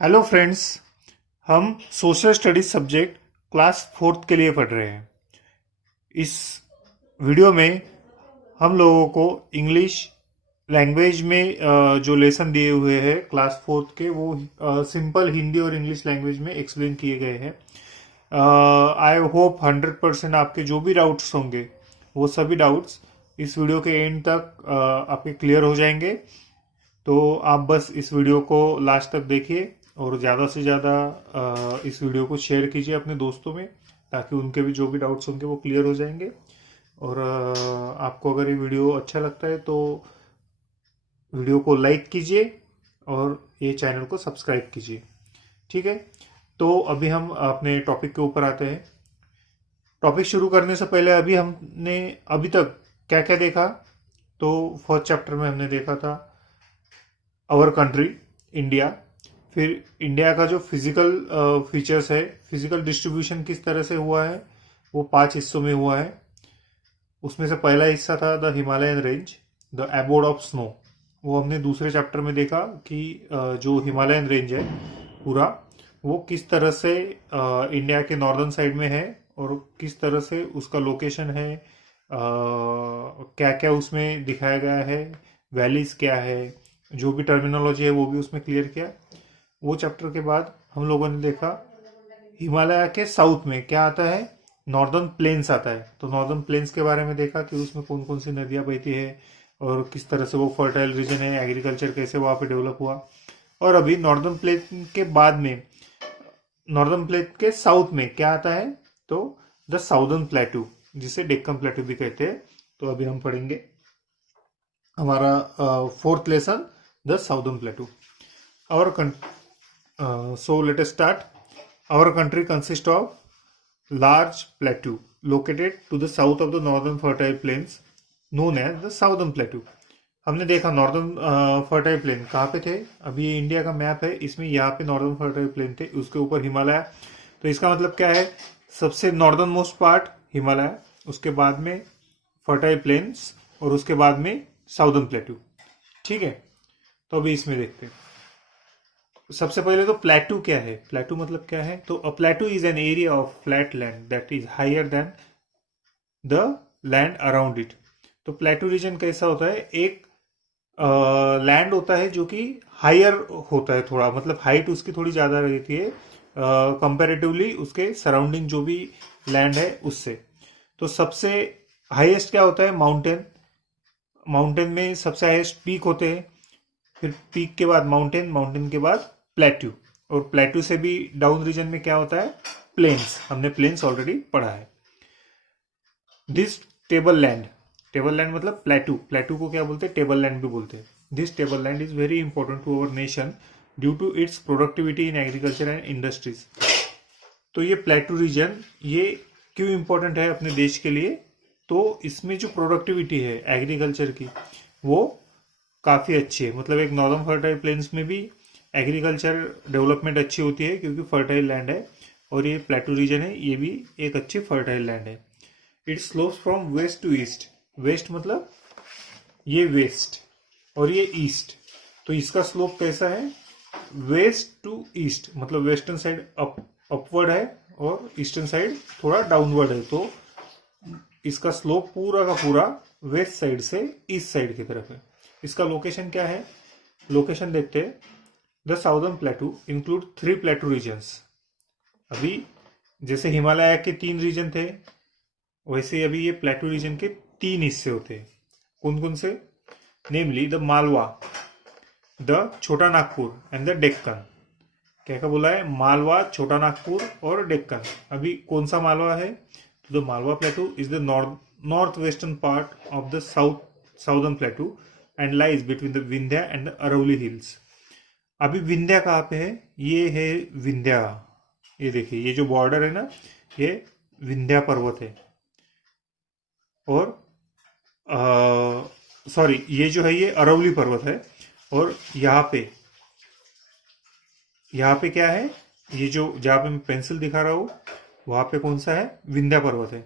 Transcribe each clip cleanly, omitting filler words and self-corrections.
Hello friends. हम social studies subject class fourth के लिए पढ़ रहे हैं। इस वीडियो में हम लोगों को इंग्लिश लैंग्वेज में जो लेसन दिए हुए हैं क्लास फोर्थ के, वो सिंपल हिंदी और इंग्लिश लैंग्वेज में एक्सप्लेन किए गए हैं। आई होप 100% आपके जो भी डाउट्स होंगे वो सभी डाउट्स इस वीडियो के एंड तक आपके क्लियर हो जाएंगे। तो आप बस इस वीडियो को लास्ट तक देखिए और ज़्यादा से ज़्यादा इस वीडियो को शेयर कीजिए अपने दोस्तों में, ताकि उनके भी जो भी डाउट्स होंगे वो क्लियर हो जाएंगे। और आपको अगर ये वीडियो अच्छा लगता है तो वीडियो को लाइक कीजिए और ये चैनल को सब्सक्राइब कीजिए। ठीक है, तो अभी हम अपने टॉपिक के ऊपर आते हैं। टॉपिक शुरू करने से पहले हमने अभी तक क्या क्या देखा। तो फर्स्ट चैप्टर में हमने देखा था आवर कंट्री इंडिया। फिर इंडिया का जो फिजिकल फीचर्स है, फिजिकल डिस्ट्रीब्यूशन किस तरह से हुआ है, वो 5 हिस्सों में हुआ है। उसमें से पहला हिस्सा था the Himalayan range, the abode of snow. वो हमने दूसरे चैप्टर में देखा कि जो हिमालयन रेंज है पूरा, वो किस तरह से इंडिया के नॉर्दर्न साइड में है और किस तरह से उसका लोकेशन है, क्या क्या उसमें दिखाया गया है, वैलीज क्या है, जो भी टर्मिनोलॉजी है वो भी उसमें क्लियर किया। वो चैप्टर के बाद हम लोगों ने देखा हिमालय के साउथ में क्या आता है, नॉर्दर्न प्लेन्स आता है। तो नॉर्दर्न प्लेन्स के बारे में देखा कि उसमें कौन कौन सी नदियां बहती है और किस तरह से वो फर्टाइल रीजन है, एग्रीकल्चर कैसे वहां पे डेवलप हुआ। और अभी नॉर्दर्न प्लेन के बाद में, नॉर्दर्न प्लेन के साउथ में क्या आता है, तो द साउदर्न प्लेटू, जिसे डेक्कन प्लेटू भी कहते हैं। तो अभी हम पढ़ेंगे हमारा fourth lesson, the southern प्लेटू। Our so let us start. Our country consists of large plateau located to the south of the northern fertile plains known as the southern plateau. हमने देखा नॉर्दर्न फर्टाइल प्लेन कहाँ पे थे। अभी ये India का map है, इसमें यहाँ पे नॉर्दर्न फर्टाइल प्लेन थे, उसके ऊपर हिमालय। तो इसका मतलब क्या है, सबसे नॉर्दर्न मोस्ट पार्ट हिमालय, उसके बाद में फर्टाइल प्लेन्स और उसके बाद में साउदर्न प्लेटू। ठीक है, तो अभी इसमें देखते हैं। सबसे पहले तो प्लेटू क्या है, प्लेटू मतलब क्या है। तो a plateau is an area of flat land that is higher than the land around it. तो प्लेटू रीजन कैसा होता है, एक लैंड होता है जो कि हायर होता है थोड़ा, मतलब हाइट उसकी थोड़ी ज्यादा रहती है कंपेरेटिवली उसके सराउंडिंग जो भी लैंड है उससे। तो सबसे हाईएस्ट क्या होता है, माउंटेन। माउंटेन में सबसे हाईएस्ट पीक होते हैं, फिर पीक के बाद माउंटेन, माउंटेन के बाद प्लेट्यू, और प्लेट्यू से भी डाउन रीजन में क्या होता है, प्लेन्स। हमने प्लेन्स ऑलरेडी पढ़ा है। This table land, table land मतलब प्लेट्यू, प्लेट्यू को क्या बोलते हैं, टेबल लैंड भी बोलते हैं। This table land is very important to our nation due to its productivity in agriculture and industries. तो ये प्लेट्यू रीजन ये क्यों इंपॉर्टेंट है अपने देश के लिए, तो इसमें जो प्रोडक्टिविटी है एग्रीकल्चर की वो काफ़ी अच्छी है। मतलब एक नॉर्दर्न फर्टाइल प्लेन्स में भी एग्रीकल्चर डेवलपमेंट अच्छी होती है क्योंकि फर्टाइल लैंड है, और ये प्लेटू रीजन है, ये भी एक अच्छी फर्टाइल लैंड है। It slopes from west to east. West मतलब ये वेस्ट और ये ईस्ट, तो इसका स्लोप कैसा है, वेस्ट टू ईस्ट, मतलब वेस्टर्न साइड अपवर्ड है और ईस्टर्न साइड थोड़ा डाउनवर्ड है। तो इसका स्लोप पूरा का पूरा वेस्ट साइड से ईस्ट साइड की तरफ है। इसका लोकेशन क्या है, लोकेशन देखते हैं। The southern plateau include 3 plateau regions. अभी जैसे हिमालय के 3 रीजन थे, वैसे अभी ये प्लेटू रीजन के 3 हिस्से होते हैं। कौन कौन से, namely the Malwa, the Chota Nagpur and the Deccan. क्या क्या बोला है, मालवा, छोटा नागपुर और डेक्कन। अभी कौन सा मालवा है, तो the Malwa प्लेटू is the north western part of the southern प्लेटू and lies between the Vindhya and the Aravalli hills. अभी विंध्या कहाँ पे है, ये है विंध्या, ये देखिए ये जो बॉर्डर है ना, ये विंध्या पर्वत है। और सॉरी, ये जो है ये अरवली पर्वत है। और यहाँ पे क्या है, ये जो जहाँ पे मैं पेंसिल दिखा रहा हूँ वहां पे कौन सा है, विंध्या पर्वत है।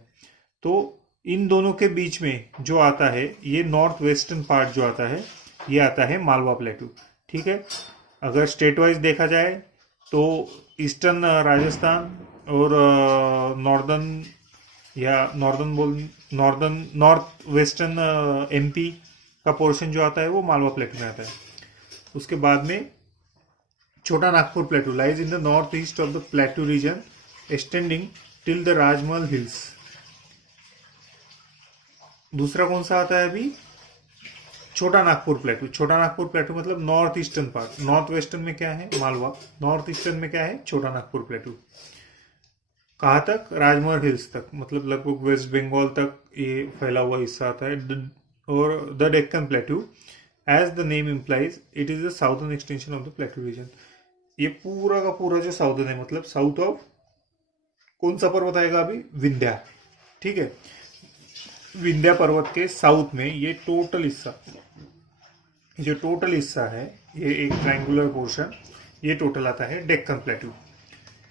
तो इन दोनों के बीच में जो आता है, ये नॉर्थ वेस्टर्न पार्ट जो आता है, ये आता है मालवा प्लेटू। ठीक है, अगर स्टेट वाइज देखा जाए तो ईस्टर्न राजस्थान और नॉर्दर्न या नॉर्दर्न नॉर्थ वेस्टर्न एमपी का पोर्शन जो आता है वो मालवा प्लेटू में आता है। उसके बाद में Chota Nagpur plateau lies in the north east of the plateau region extending till the Rajmahal hills. दूसरा कौन सा आता है अभी? छोटा नागपुर प्लेटू। छोटा नागपुर प्लेटू मतलब north eastern part. North western में क्या है? मालवा। नॉर्थ ईस्टर्न में क्या है? छोटा नागपुर प्लेटू। कहाँ तक? राजमहल हिल्स तक, मतलब लगभग वेस्ट बंगाल तक ये फैला हुआ हिस्सा आता है। और the Deccan plateau as the name implies it is the southern extension of the plateau region. ये पूरा का पूरा जो साउथर्न है, मतलब साउथ ऑफ कौन सा पर्वत आएगा अभी? विंध्या। ठीक है, विंध्या पर्वत के साउथ में ये टोटल हिस्सा है, ये एक ट्रायंगुलर पोर्शन, ये टोटल आता है डेक्कन प्लेटू।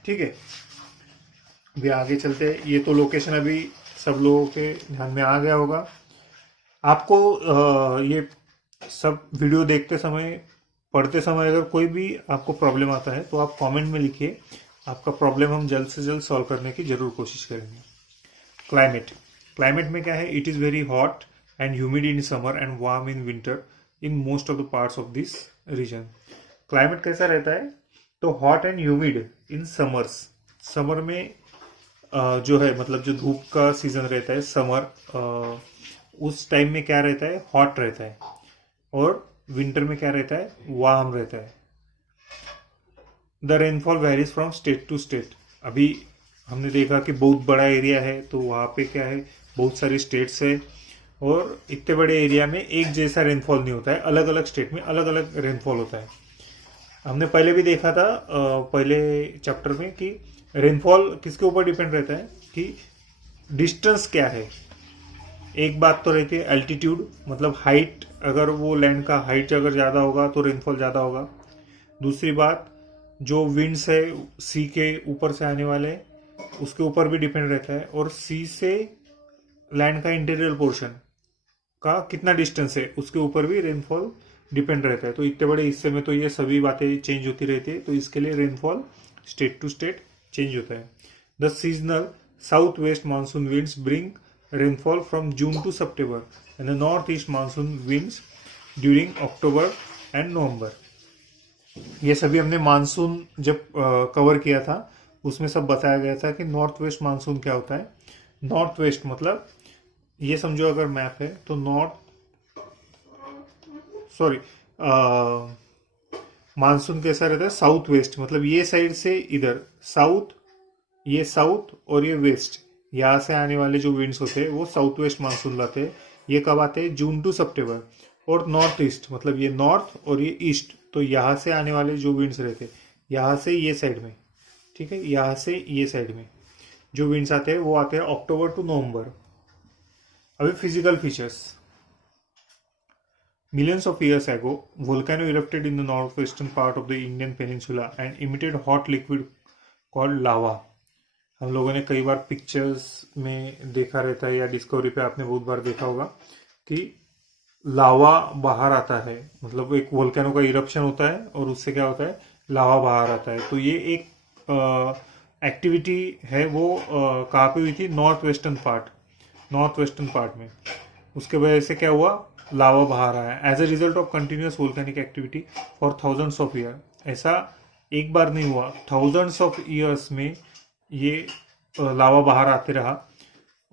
ठीक है, अभी आगे चलते हैं। ये तो लोकेशन अभी सब लोगों के ध्यान में आ गया होगा। आपको ये सब वीडियो देखते समय, पढ़ते समय अगर कोई भी आपको प्रॉब्लम आता है तो आप कमेंट में लिखिए, आपका प्रॉब्लम हम जल्द से जल्द सॉल्व करने की जरूर कोशिश करेंगे। क्लाइमेट में क्या है? It is very hot and humid in summer and warm in winter in most of the parts of this region. Climate कैसा रहता है? तो hot and humid in summers. Summer में जो है, मतलब जो धूप का सीजन रहता है समर, उस टाइम में क्या रहता है? हॉट रहता है। और विंटर में क्या रहता है? वार्म रहता है। The rainfall varies from state to state. अभी हमने देखा कि बहुत बड़ा एरिया है, तो वहाँ पे क्या है? बहुत सारी स्टेट्स है, और इतने बड़े एरिया में एक जैसा रेनफॉल नहीं होता है, अलग अलग स्टेट में अलग अलग रेनफॉल होता है। हमने पहले भी देखा था पहले चैप्टर में कि रेनफॉल किसके ऊपर डिपेंड रहता है, कि डिस्टेंस क्या है। एक बात तो रहती है एल्टीट्यूड, मतलब हाइट, अगर वो लैंड का हाइट अगर ज़्यादा होगा तो रेनफॉल ज़्यादा होगा। दूसरी बात, जो विंड्स है सी के ऊपर से आने वाले, उसके ऊपर भी डिपेंड रहता है। और सी से लैंड का इंटीरियर पोर्शन का कितना डिस्टेंस है, उसके ऊपर भी रेनफॉल डिपेंड रहता है। तो इतने बड़े हिस्से में तो ये सभी बातें चेंज होती रहती है, तो इसके लिए rainfall state to state change होता है। The seasonal south west monsoon winds bring rainfall from June to September and the northeast monsoon winds during October and November। ये सभी हमने मानसून जब कवर किया था उसमें सब बताया गया था कि नॉर्थ वेस्ट मानसून क्या होता है। नॉर्थ वेस्ट मतलब ये समझो, अगर मैप है तो मानसून कैसा रहता है? साउथ वेस्ट, मतलब ये साइड से इधर साउथ, ये साउथ और ये वेस्ट, यहाँ से आने वाले जो विंड्स होते हैं वो साउथ वेस्ट मानसून लाते हैं। ये कब आते हैं? जून टू सितंबर। और नॉर्थ ईस्ट मतलब ये नॉर्थ और ये ईस्ट, तो यहाँ से आने वाले जो विंड्स रहते हैं, यहाँ से ये साइड में, ठीक है, यहाँ से ये साइड में जो विंड्स आते हैं वो आते हैं अक्टूबर टू नवंबर। अभी physical features. Millions of years ago, volcano erupted in the northwestern part of the Indian peninsula and emitted hot liquid called lava। हम लोगों ने कई बार पिक्चर्स में देखा रहता है, या डिस्कवरी पे आपने बहुत बार देखा होगा कि लावा बाहर आता है, मतलब एक वोल्केनो का इरप्शन होता है और उससे क्या होता है? लावा बाहर आता है। तो ये एक एक्टिविटी है, वो कहाँ पे हुई थी? नॉर्थ वेस्टर्न पार्ट में। उसके वजह से क्या हुआ? लावा बाहर आया as a result of continuous volcanic activity for thousands of year. ऐसा एक बार नहीं हुआ, थाउजेंड्स ऑफ ईयर्स में ये लावा बाहर आते रहा,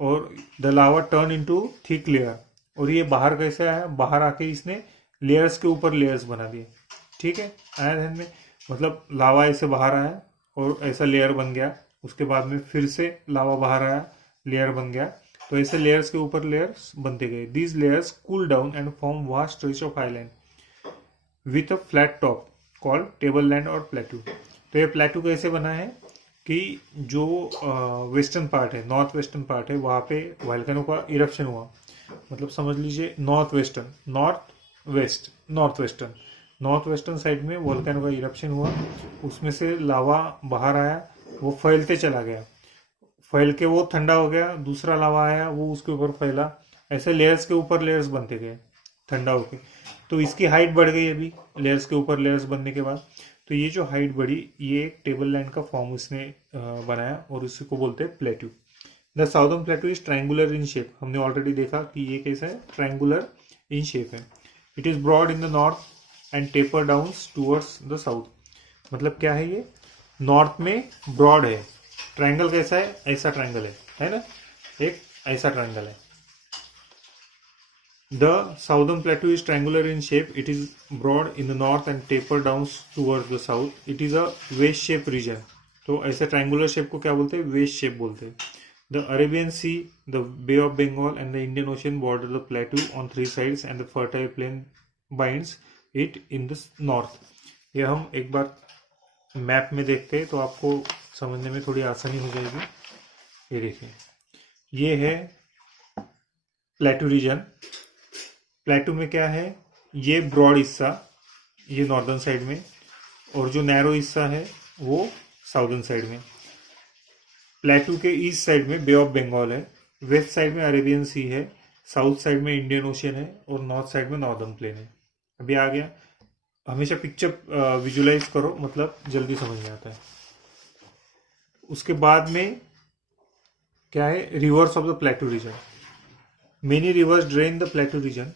और the lava turn into thick layer. और ये बाहर कैसे आया? बाहर आके इसने लेयर्स के ऊपर लेयर्स बना दिए। ठीक है, आया ध्यान में? मतलब लावा ऐसे बाहर आया और ऐसा लेयर बन गया, उसके बाद में फिर से लावा बाहर आया, लेयर बन गया, तो ऐसे लेयर्स के ऊपर लेयर्स बनते गए। These layers cool down and form vast stretch of island with a flat top called table land और प्लेटू। तो ये प्लेटू कैसे बना है कि जो वेस्टर्न पार्ट है, नॉर्थ वेस्टर्न पार्ट है, वहाँ पे वोल्केनो का इरप्शन हुआ। मतलब समझ लीजिए नॉर्थ वेस्टर्न साइड में वोल्केनो का इरप्शन हुआ, उसमें से लावा बाहर आया, वो फैलते चला गया, फैल के वो ठंडा हो गया, दूसरा लावा आया, वो उसके ऊपर फैला, ऐसे लेयर्स के ऊपर लेयर्स बनते गए ठंडा होके। तो इसकी हाइट बढ़ गई अभी लेयर्स के ऊपर लेयर्स बनने के बाद। तो ये जो हाइट बढ़ी, ये एक टेबल लैंड का फॉर्म इसने बनाया और इसी को बोलते हैं plateau. The southern plateau is triangular in shape. हमने ऑलरेडी देखा कि ये कैसा है, ट्रायंगुलर इन शेप है। It is broad in the north and taper down towards the south. मतलब क्या है, ये नॉर्थ में ब्रॉड है। ट्रायंगल कैसा है, ऐसा ट्रायंगल है ना, एक ऐसा ट्रायंगल है। The southern plateau is triangular in shape. It is broad in the north and taper down towards the south. It is a wedge shape region. तो ऐसे ट्रायंगुलर शेप को क्या बोलते हैं, वेज शेप बोलते हैं। The Arabian Sea, the Bay of Bengal and the Indian Ocean border the plateau on 3 sides and the fertile plain binds it in the north. ये हम एक बार मैप में देखते हैं तो आपको समझने में थोड़ी आसानी हो जाएगी। ये देखिए, ये है प्लेटू रीजन। प्लेटू में क्या है, ये ब्रॉड हिस्सा ये नॉर्दर्न साइड में, और जो नैरो हिस्सा है वो साउदर्न साइड में। प्लेटू के ईस्ट साइड में बे ऑफ बंगाल है, वेस्ट साइड में अरेबियन सी है, साउथ साइड में इंडियन ओशन है और नॉर्थ साइड में नॉर्दर्न प्लेन है। अभी आ गया। हमेशा पिक्चर विजुलाइज करो, मतलब जल्दी समझ में आता है। उसके बाद में क्या है, rivers of the plateau region. Many rivers drain the plateau region.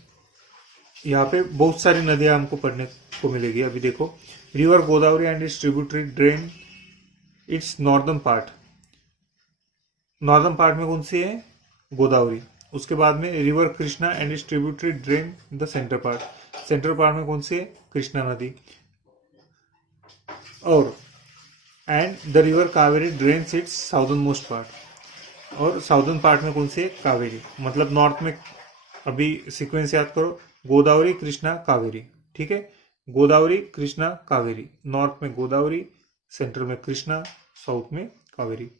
यहाँ पे बहुत सारी नदियां हमको पढ़ने को मिलेगी। अभी देखो, river Godavari and it's tributary drain it's northern part. Northern part में कौन सी है, गोदावरी। उसके बाद में river Krishna and it's tributary drain the centre part. Central part में कौन सी है, कृष्णा नदी। और and the river Kaveri drains it's southern most part. और साउदर्न पार्ट में कौन सी है, कावेरी। मतलब नॉर्थ में, अभी सीक्वेंस याद करो, गोदावरी कृष्णा कावेरी, ठीक है। गोदावरी कृष्णा कावेरी, नॉर्थ में गोदावरी, सेंटर में कृष्णा, साउथ में Kaveri.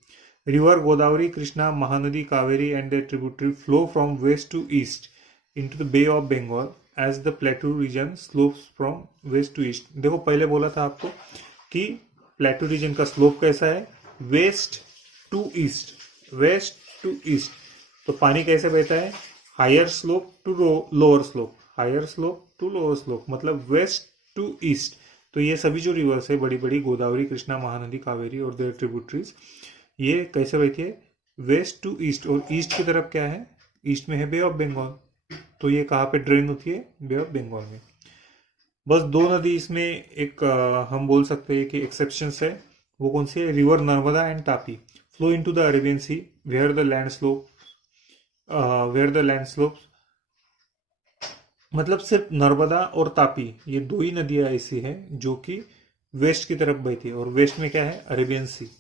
River Godavari Krishna Mahanadi Kaveri and the tributary flow from west to east into the Bay of Bengal as the plateau region slopes from west to east. देखो, पहले बोला था आपको कि प्लेटू रीजन का स्लोप कैसा है, west to east, west to east. तो पानी कैसे बहता है, higher slope to lower slope, higher slope to lower slope, मतलब वेस्ट टू ईस्ट। तो ये सभी जो रिवर्स है बड़ी बड़ी, गोदावरी कृष्णा महानदी कावेरी और देयर ट्रिब्यूटरीज, ये कैसे बहती है, वेस्ट टू ईस्ट। और ईस्ट की तरफ क्या है, ईस्ट में है बे ऑफ बंगाल। तो ये कहाँ पे ड्रेन होती है, बे ऑफ बंगाल में। बस दो नदी इसमें एक हम बोल सकते हैं कि एक्सेप्शंस है। वो कौन सी है, river Narmada and Tapi flow into the Arabian Sea where the land slope मतलब सिर्फ नर्मदा और तापी, ये दो ही नदियां ऐसी हैं जो कि वेस्ट की तरफ बहती है। और वेस्ट में क्या है, Arabian sea.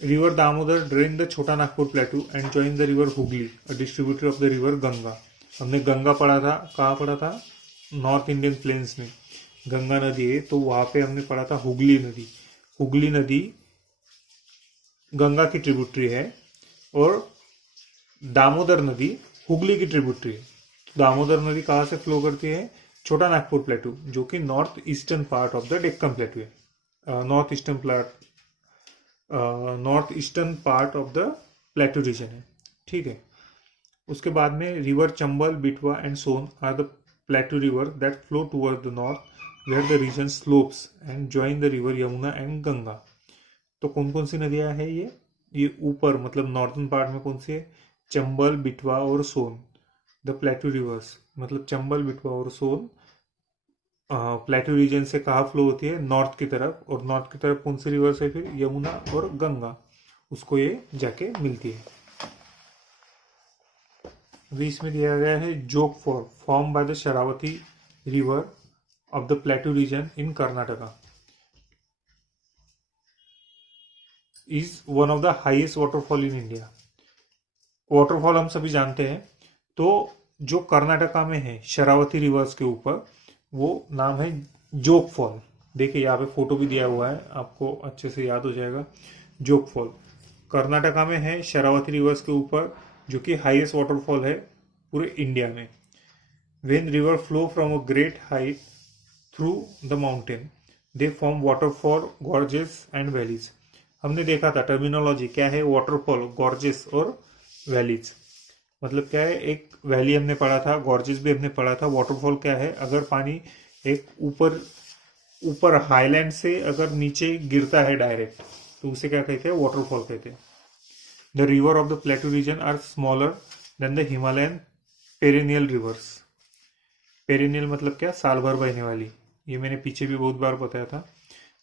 River Damodar drain the Chota Nagpur plateau and join the river Hooghly, a distributor of the river Ganga. हमने गंगा पढ़ा था, कहाँ पढ़ा था, नॉर्थ इंडियन प्लेन्स में गंगा नदी है, तो वहां पे हमने पढ़ा था हुगली नदी। हुगली नदी गंगा की ट्रिब्यूटरी है और दामोदर नदी हुगली की ट्रिब्यूटरी है। दामोदर नदी कहाँ से फ्लो करती है, छोटा नागपुर प्लेटू, जो कि north eastern part of the Deccan plateau है, north eastern part of the plateau region है, ठीक है। उसके बाद में river Chambal, Betwa and Son are the plateau river that flow toward the north where the region slopes and join the river Yamuna and Ganga. तो कौन कौन सी नदियां हैं ये ऊपर, मतलब नॉर्दर्न पार्ट में कौन सी है, चंबल, बिटवा और सोन। द प्लेटू रिवर्स, मतलब चंबल, बिटवा और सोन प्लेटू रीजन से कहाँ फ्लो होती है, नॉर्थ की तरफ। और नॉर्थ की तरफ कौन सी रिवर्स है फिर, यमुना और गंगा, उसको ये जाके मिलती है। अभी इसमें दिया गया है Jog form by the Sharavati river of the plateau region in Karnataka is one of the highest waterfall in India. Waterfall हम सभी जानते हैं, तो जो कर्नाटका में है शरावती रिवर्स के ऊपर, वो नाम है जोग फॉल। देखिए यहाँ पे फोटो भी दिया हुआ है, आपको अच्छे से याद हो जाएगा। जोग फॉल कर्नाटका में है, शरावती रिवर्स के ऊपर, जो कि हाईएस्ट वाटरफॉल है पूरे इंडिया में। When river flow from a great height through the mountain they form waterfall, gorges and valleys. हमने देखा था टर्मिनोलॉजी क्या है, वाटरफॉल, गॉर्जेस और वैलीज। मतलब क्या है, एक वैली हमने पढ़ा था, गॉर्जेस भी हमने पढ़ा था। वाटरफॉल क्या है, अगर पानी एक ऊपर ऊपर हाईलैंड से अगर नीचे गिरता है डायरेक्ट, तो उसे क्या कहते हैं, वाटरफॉल कहते हैं। The river of the plateau region are smaller than the Himalayan perennial rivers. Perennial मतलब क्या, साल भर बहने वाली। ये मैंने पीछे भी बहुत बार बताया था।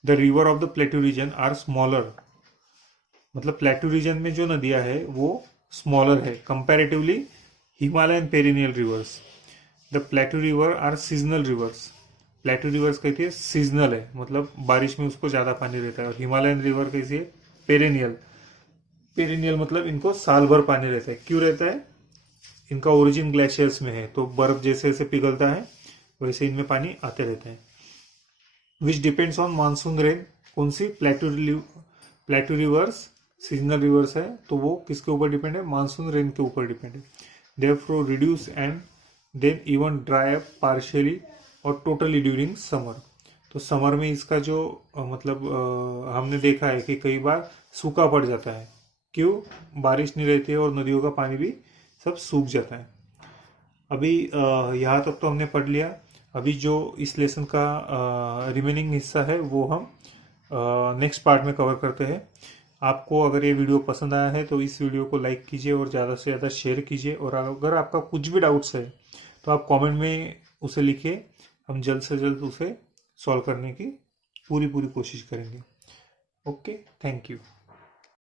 The river of the plateau region are smaller, मतलब प्लेटू रीजन में जो नदियां है वो स्मॉलर है comparatively Himalayan perennial rivers. The plateau river are seasonal rivers. Plateau rivers कहती है सीजनल है, मतलब बारिश में उसको ज्यादा पानी रहता है। और हिमालयन रिवर कैसी है, पेरिनियल। पेरिनियल मतलब इनको साल भर पानी रहता है। क्यों रहता है, इनका ओरिजिन ग्लेशियर्स में है, तो बर्फ जैसे जैसे पिघलता है वैसे इनमें पानी आते रहते हैं। Which depends on monsoon rain. कौन सी, प्लेटू रिवर्स सीजनल रिवर्स है, तो वो किसके ऊपर डिपेंड है, मानसून रेन के ऊपर डिपेंड है। Therefore reduce and then even dry up partially और टोटली ड्यूरिंग समर। तो समर में इसका जो हमने देखा है कि कई बार सूखा पड़ जाता है। क्यों, बारिश नहीं रहती है और नदियों का पानी भी सब सूख जाता है। अभी यहाँ तक तो हमने पढ़ लिया। अभी जो इस लेसन का रिमेनिंग हिस्सा है वो हम नेक्स्ट पार्ट में कवर करते हैं। आपको अगर ये वीडियो पसंद आया है तो इस वीडियो को लाइक कीजिए और ज़्यादा से ज़्यादा शेयर कीजिए। और अगर आपका कुछ भी डाउट्स है तो आप कमेंट में उसे लिखिए, हम जल्द से जल्द उसे सॉल्व करने की पूरी पूरी कोशिश करेंगे। Okay, thank you.